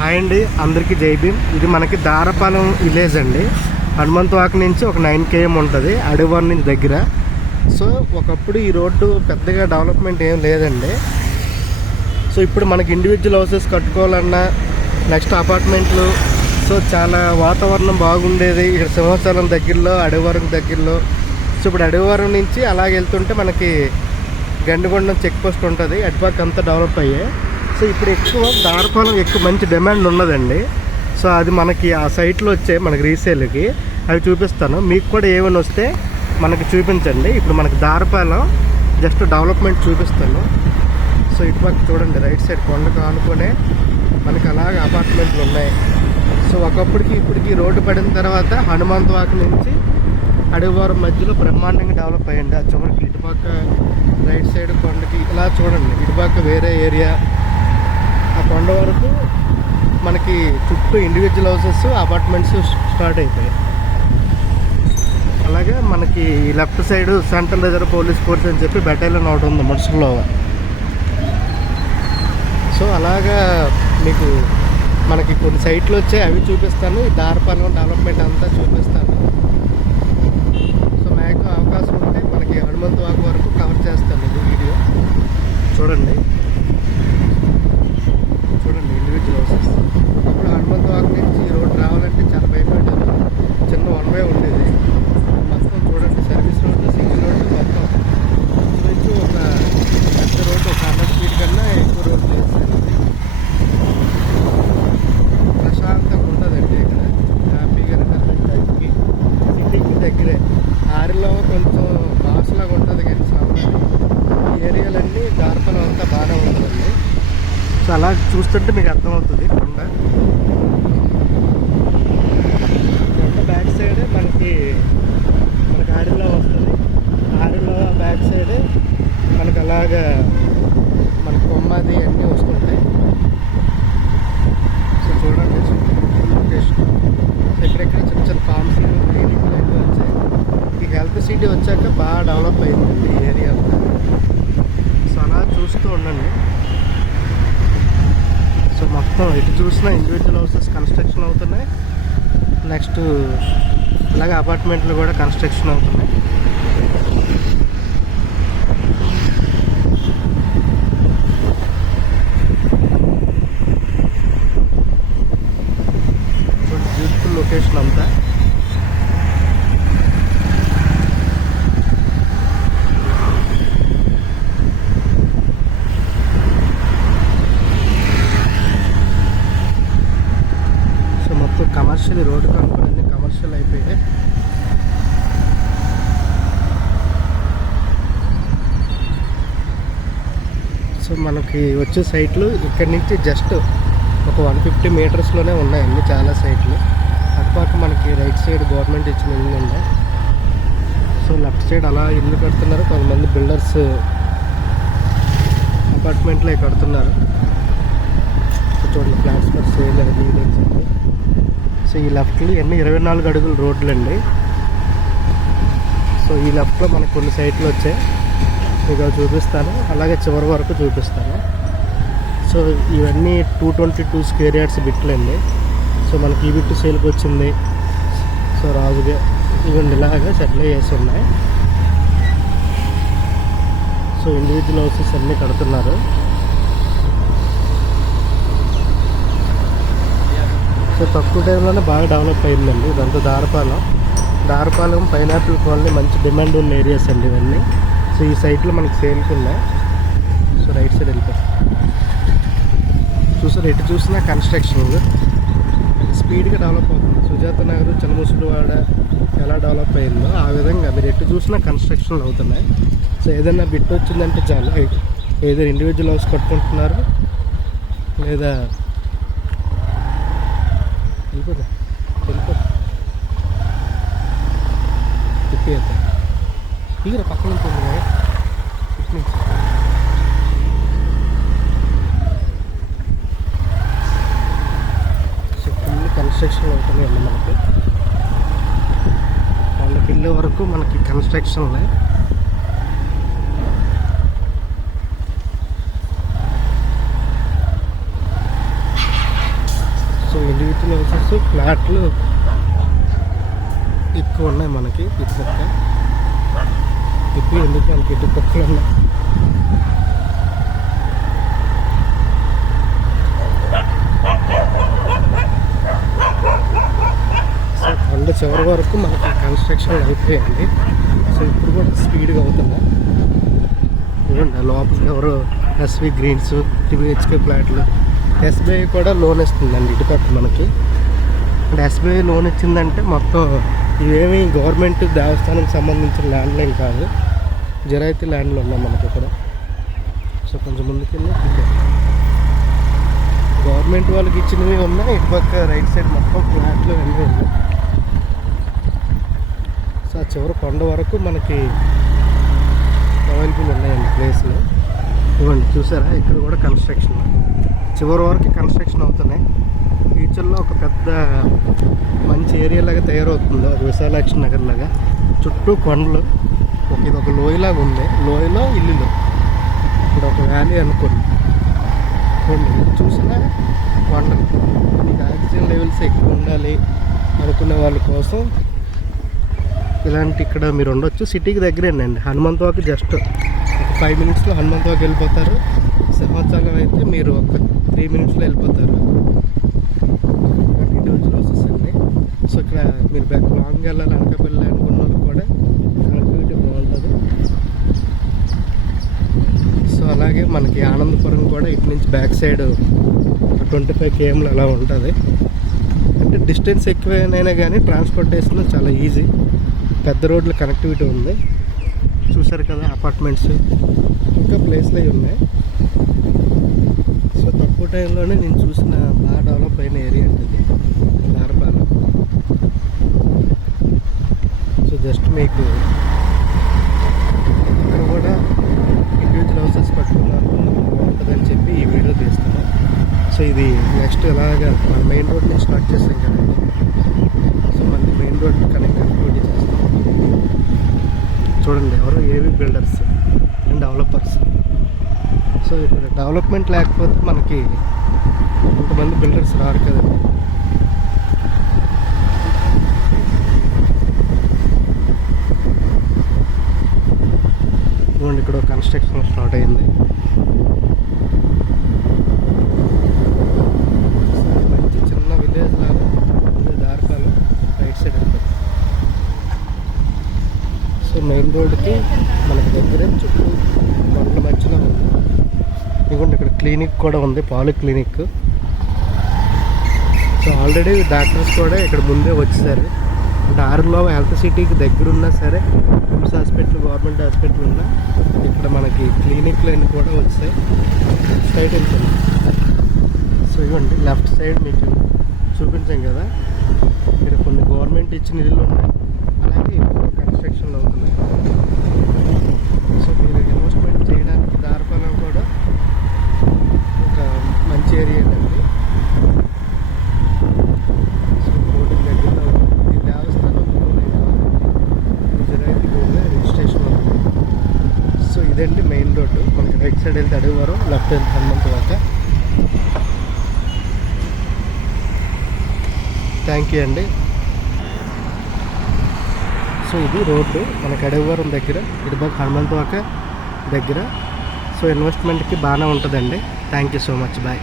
Hi అండి, అందరికీ జై భీమ్. ఇది మనకి దారపాలెం విలేజ్ అండి. హనుమంతవాక నుంచి ఒక 9 km ఉంటుంది, అడవివరం నుంచి దగ్గర. సో ఒకప్పుడు ఈ రోడ్డు పెద్దగా డెవలప్మెంట్ ఏం లేదండి. సో ఇప్పుడు మనకి ఇండివిజువల్ హౌసెస్ కట్టుకోవాలన్నా, నెక్స్ట్ అపార్ట్మెంట్లు, సో చాలా వాతావరణం బాగుండేది ఇక్కడ సింహాచలం దగ్గరలో, అడవివరం దగ్గరలో. సో ఇప్పుడు అడవివరం నుంచి అలాగ వెళ్తుంటే మనకి గండిగొండం చెక్ పోస్ట్ ఉంటుంది, అటుపక్క అంతా డెవలప్ అయ్యాయి. సో ఇప్పుడు ఎక్కువ దారపాలెం ఎక్కువ మంచి డిమాండ్ ఉన్నదండి. సో అది మనకి ఆ సైట్లో వచ్చే మనకి రీసేల్కి అవి చూపిస్తాను. మీకు కూడా ఏమైనా వస్తే మనకి చూపించండి. ఇప్పుడు మనకి దారపాలెం జస్ట్ డెవలప్మెంట్ చూపిస్తాను. సో ఇటుపక్క చూడండి, రైట్ సైడ్ కొండకు ఆనుకునే మనకి అలాగే అపార్ట్మెంట్లు ఉన్నాయి. సో ఒకప్పటికి ఇప్పటికి రోడ్డు పడిన తర్వాత హనుమంతవాక నుంచి అడవివరం మధ్యలో బ్రహ్మాండంగా డెవలప్ అయ్యండి. ఆ చివరికి ఇటుపక్క రైట్ సైడ్ కొండకి ఇలా చూడండి, ఇటుపక్క వేరే ఏరియా, ఆ కొండ వరకు మనకి చుట్టూ ఇండివిజువల్ హౌసెస్, అపార్ట్మెంట్స్ స్టార్ట్ అయిపోయాయి. అలాగే మనకి left side central reserve police force అని చెప్పి బెటాలియన్ ఒకటి ఉంది మున్సిపల్లో. సో అలాగా మీకు మనకి కొన్ని సైట్లు వచ్చాయి, అవి చూపిస్తాను. ఈ దారపాలెం డెవలప్మెంట్ అంతా చూపిస్తాను. సో మ్యాక్సిమం అవకాశం ఉంటే మనకి హనుమంతవాక వరకు కవర్ చేస్తాను ఇది వీడియో. చూడండి ఇండివిజువల్ హౌసెస్. ఒకప్పుడు హనుమంతవాక నుంచి ఈ రోడ్ రావాలంటే చాలా భయపడ్డారు. చిన్న వన్ వే ఉండేది. మొత్తం చూడండి, సర్వీస్ రోడ్డు, సింగిల్ రోడ్డు, మొత్తం నుంచి ఒక పెద్ద రోడ్డు, ఒక 100 feet కన్నా ఎక్కువ రోడ్డు చేస్తారు. ప్రశాంతంగా ఉంటుందండి ఇక్కడ, హ్యాపీగా సిటీకి దగ్గరే. ఆరిలో కొంచెం బాసులాగా ఉంటుంది కానీ సామాన్య ఈ ఏరియాలన్నీ దారపాలెం అంతా బాగానే ఉంటుందండి. సో అలా చూస్తుంటే మీకు అర్థమవుతుంది. కొండ బ్యాక్ సైడ్ మనకి ఆరిలో వస్తుంది. ఆరిలో బ్యాక్ సైడ్ మనకి అలాగా మనకి కొమ్మది అన్నీ వస్తుంటాయి. సో చూడండి లొకేషన్. ఎక్కడెక్కడ చిన్న చిన్న ఫార్మ్స్, క్లినిక్లు అన్నీ వచ్చాయి. ఈ హెల్త్ సిటీ వచ్చాక బాగా డెవలప్ అయిందండి ఈ ఏరియా అంతా. సో అలా చూస్తూ ఉండండి. సో మొత్తం ఇటు చూసిన ఇండివిజువల్ హౌసెస్ కన్స్ట్రక్షన్ అవుతున్నాయి. నెక్స్ట్ అలాగే అపార్ట్మెంట్లు కూడా కన్స్ట్రక్షన్ అవుతున్నాయి. బ్యూటిఫుల్ లొకేషన్ అంతా. కమర్షియల్ రోడ్డు కనుక్కొని అన్నీ కమర్షియల్ అయిపోయాయి. సో మనకి వచ్చే సైట్లు ఇక్కడి నుంచి జస్ట్ ఒక 150 meters ఉన్నాయండి చాలా సైట్లు. అటుపక్క మనకి రైట్ సైడ్ గవర్నమెంట్ ఇచ్చిన ఇల్లు ఉన్నాయి. సో లెఫ్ట్ సైడ్ అలా ఇల్లు కడుతున్నారు. కొంతమంది బిల్డర్స్ అపార్ట్మెంట్లో కడుతున్నారు. సో చూడండి, ఫ్లాట్స్ ఫర్ సేల్ అది ఇది. సో ఈ లెఫ్ట్లో ఎన్ని 24 అడుగుల రోడ్లు అండి. సో ఈ లెఫ్ట్లో మనకు కొన్ని సైట్లు వచ్చాయి, మీకు చూపిస్తాను. అలాగే చివరి వరకు చూపిస్తాను. సో ఇవన్నీ 222 square yards బిట్లు అండి. సో మనకి ఈ బిట్టు సేల్కి వచ్చింది. సో రాజుగా ఇవన్నీ ఇలాగా సెటిల్ చేసి ఉన్నాయి. సో ఇండివిజువల్ హౌసెస్ అన్నీ కడుతున్నారు. సో తక్కువ టైంలోనే బాగా డెవలప్ అయిందండి ఇదంతా. దారపాలెం పైనాపిల్ కాలనీ మంచి డిమాండ్ ఉన్న ఏరియాస్ అండి ఇవన్నీ. సో ఈ సైట్లో మనకి సేల్కి ఉన్నాయి. సో రైట్ సైడ్ వెళ్ళిపోయి చూసారు, ఎటు చూసినా కన్స్ట్రక్షన్ స్పీడ్గా డెవలప్ అవుతుంది. సుజాత నగర్, చిన్నముసులువాడ ఎలా డెవలప్ అయిందో ఆ విధంగా మీరు ఎటు చూసినా కన్స్ట్రక్షన్లు అవుతున్నాయి. సో ఏదైనా బిట్ వచ్చిందంటే చాలు, ఏదో ఇండివిజువల్ హౌస్ కట్టుకుంటున్నారు లేదా వెళ్ళిపోతా తిప్పి వెళ్తా తీర పక్కన ఉంటుంది. సో ఫుల్ కన్స్ట్రక్షన్ అవుతున్నాయండి మనకి. వాళ్ళకి వెళ్ళే వరకు మనకి కన్స్ట్రక్షన్లే. సో ఇండివిజువల్ హౌసెస్ ఫ్లాట్లు ఎక్కువ ఉన్నాయి మనకి ఇటుపక్క. ఇప్పుడు ఎందుకు మనకి ఇటుపక్కలు ఉన్నాయి. సో కొండ చివరి వరకు మనకి కన్స్ట్రక్షన్ అయిపోయింది. సో ఇప్పుడు కూడా స్పీడ్గా అవుతుంది. చూడండి లోపలికి ఎవరు ఎస్వి గ్రీన్స్ 3 BHK ఫ్లాట్లు. ఎస్బీఐ కూడా లోన్ ఇస్తుందండి ఇటుపక్క మనకి. అంటే ఎస్బీఐ లోన్ ఇచ్చిందంటే మొత్తం ఇవేమి గవర్నమెంట్ దేవస్థానానికి సంబంధించిన ల్యాండ్లు ఏం కాదు, జరాయితీ ల్యాండ్లు ఉన్నాయి మనకి ఇక్కడ. సో కొంచెం ముందుకెళ్ళి గవర్నమెంట్ వాళ్ళకి ఇచ్చినవి ఉన్నాయి. ఇటుపక్క రైట్ సైడ్ మొత్తం ఫ్లాట్లు అన్నీ ఉన్నాయి. సో ఆ చివరి కొండ వరకు మనకి అవైలబుల్ ఉన్నాయండి ప్లేస్లు. ఇవ్వండి చూసారా, ఇక్కడ కూడా కన్స్ట్రక్షన్ చివరి వరకు కన్స్ట్రక్షన్ అవుతున్నాయి. ఫ్యూచర్లో ఒక పెద్ద మంచి ఏరియా లాగా తయారవుతుంది, ఒక విశాలాక్షి నగర్ లాగా. చుట్టూ కొండలు, ఇది ఒక లోయలాగా ఉంది. లోయలో ఇల్లులు, ఇక్కడ ఒక వ్యాలీ అనుకోండి. చూసినా కొండలు. మీకు ఆక్సిజన్ లెవెల్స్ ఎక్కువ ఉండాలి అనుకునే వాళ్ళ కోసం ఇలాంటి ఇక్కడ మీరు ఉండొచ్చు. సిటీకి దగ్గరేనండి. హనుమంతవాక జస్ట్ ఒక 5 minutesలో హనుమంతవాక వెళ్ళిపోతారు. సింహాచలం అయితే మీరు ఒక 3 minutesలో వెళ్ళిపోతారు. ఇండివిజువల్ హౌసెస్ అండి. సో ఇక్కడ మీరు లాంగ్ వెళ్ళాలి అనకాపల్లి అనుకున్న వాళ్ళకి కూడా కనెక్టివిటీ బాగుంటుంది. సో అలాగే మనకి ఆనందపురం కూడా ఇటు నుంచి బ్యాక్ సైడ్ 25 km అలా ఉంటుంది. అంటే డిస్టెన్స్ ఎక్కువైనా కానీ ట్రాన్స్పోర్టేషన్ చాలా ఈజీ. పెద్ద రోడ్ల కనెక్టివిటీ ఉంది. చూసారు కదా, అపార్ట్మెంట్స్ ఇంకా ప్లేస్లు అవి ఉన్నాయి. సో తక్కువ టైంలోనే నేను చూసిన బాగా డెవలప్ అయిన ఏరియా అండి ఇది దారపాలెం. సో జస్ట్ మీకు ఇక్కడ కూడా ఇండివిజువల్ హౌసెస్ కట్టుకున్నారు బాగుంటుందని చెప్పి ఈ వీడియో తీస్తున్నాను. సో ఇది నెక్స్ట్ ఎలాగా మన మెయిన్ రోడ్ నుంచి స్టార్ట్ చేస్తాం కదండి. సో మళ్ళీ మెయిన్ రోడ్ కనెక్టివిటీ చేస్తాం. చూడండి ఎవరో ఏవి బిల్డర్స్ అండ్ డెవలపర్స్. సో ఇక్కడ డెవలప్మెంట్ లేకపోతే మనకి కొంతమంది బిల్డర్స్ రారు కదండి. చూడండి ఇక్కడ కన్స్ట్రక్షన్ స్టార్ట్ అయింది. మంచి చిన్న విలేజ్ లాగా ఉంది దారపాలెం. రైట్ సైడ్ వెళ్తుంది. సో మెయిన్ రోడ్కి మనకి దగ్గర చుట్టూ కొండల మధ్యలో ఉంది. ఇదిగోండి ఇక్కడ క్లినిక్ కూడా ఉంది, పాలు క్లినిక్. సో ఆల్రెడీ డాక్టర్స్ కూడా ఇక్కడ ముందే వచ్చేసారు. అంటే ఆరులో హెల్త్ సిటీకి దగ్గర ఉన్నా సరే, నిమ్స్ హాస్పిటల్, గవర్నమెంట్ హాస్పిటల్ ఉన్నా ఇక్కడ మనకి క్లినిక్లు అన్నీ కూడా వచ్చాయి. స్ట్రైట్ వెళ్తుంది. సో ఇవ్వండి లెఫ్ట్ సైడ్ మీకు చూపించాం కదా, ఇక్కడ కొన్ని గవర్నమెంట్ ఇచ్చిన ఇల్లు ఉన్నాయి. అలాగే ఇప్పుడు కన్స్ట్రక్షన్లు అవుతున్నాయి. సో మీరు ఇన్వెస్ట్మెంట్ చేయడానికి దారపాలెం కూడా ఒక మంచి ఏరియా అండి. సో రోడ్డు దగ్గరలో ఈ దేవస్థానం గుజరాతీ రోడ్లో రిజిస్ట్రేషన్ అవుతుంది. సో ఇదండి మెయిన్ రోడ్డు. మనకి రైట్ సైడ్ వెళ్తే అడుగువారం, లెఫ్ట్ వెళ్తే హనుమంతవాక. థ్యాంక్ యూ అండి. సో ఇది రోడ్డు మనకి అడవివరం దగ్గర, ఇటుపక్క హనుమంతవాక దగ్గర. సో ఇన్వెస్ట్మెంట్కి బాగానే ఉంటుందండి. Thank you so much. Bye.